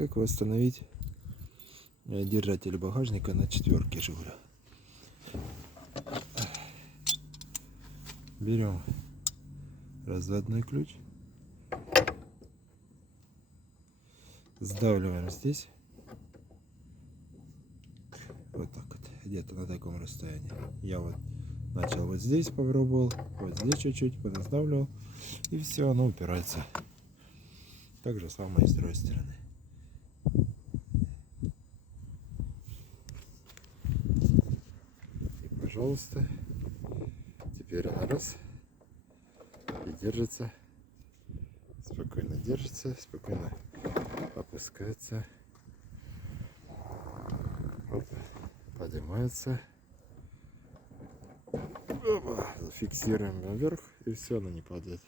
Как восстановить держатель багажника на 4 Жигуля? Берем разводной ключ, сдавливаем здесь, вот так вот, где-то на таком расстоянии. Я вот начал вот здесь, попробовал, вот здесь чуть-чуть подоздавливал, и все, оно упирается. Так же самое и с другой стороны. И, пожалуйста, теперь она раз и держится, спокойно опускается, оп, поднимается, опа, фиксируем наверх, и все, она не падает.